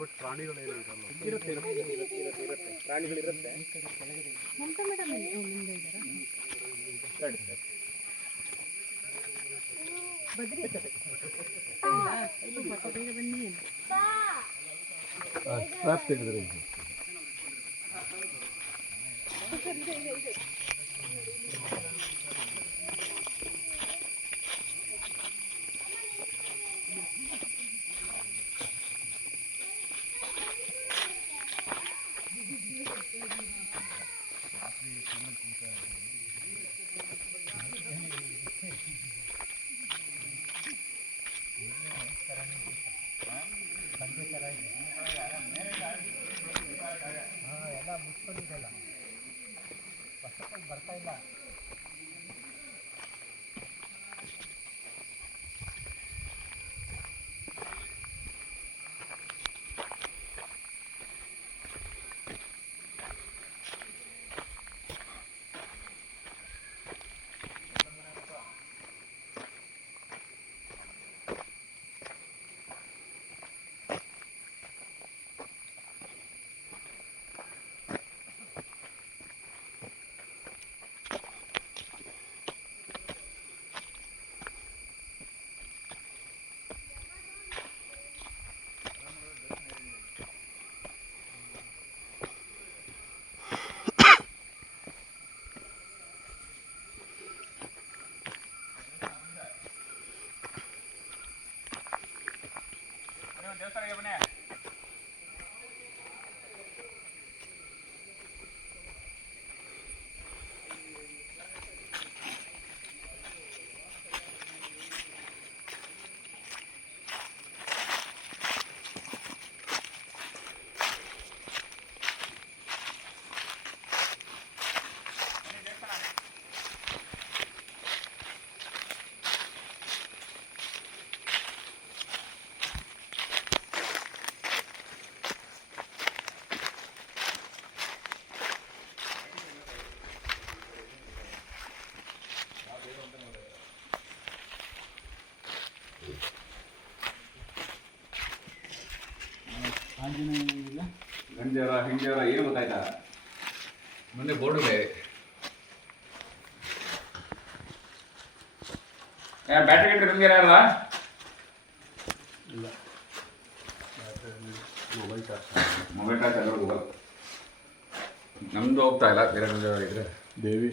But ಪ್ರಾಣಿಗಳೇನು ಇರಲ್ಲ. ಇರುತ್ತೆ ಪ್ರಾಣಿಗಳಿರುತ್ತೆ. Mamata madam ಮುಂದೆ ಇದ್ದಾರಾ? ಬದ್ರಿ ಸ್ವಲ್ಪ ಬೇಗ ಬನ್ನಿ. ಸ್ಟ್ರಾಪ್ ತೆಗೆದ್ರೆ ಎಲ್ಲ ಮುಚ್ಕೊಂಡಿದ್ದಲ್ಲ ಬರ್ತಾ ಇಲ್ಲ. ದೇವಸ್ಥಾನಕ್ಕೆ ಬನ್ನಿ. ಗಂಜರ ಹಿಂಜರ ಏನು ಗೊತ್ತಾಯ್ತಾ? ಮುಂದೆ ಬೋರ್ಡು ಇದೆ. ಬ್ಯಾಟ್ರಿ ಗಂಟೆ ನಿಮ್ಗೆ ಯಾರಲ್ಲ? ಇಲ್ಲ, ಮೊಬೈಲ್ ಚಾರ್ಜ್ ನಮ್ದು ಹೋಗ್ತಾ ಇಲ್ಲ. ಬೇರೆ ಇದ್ರೆ ದೇವಿ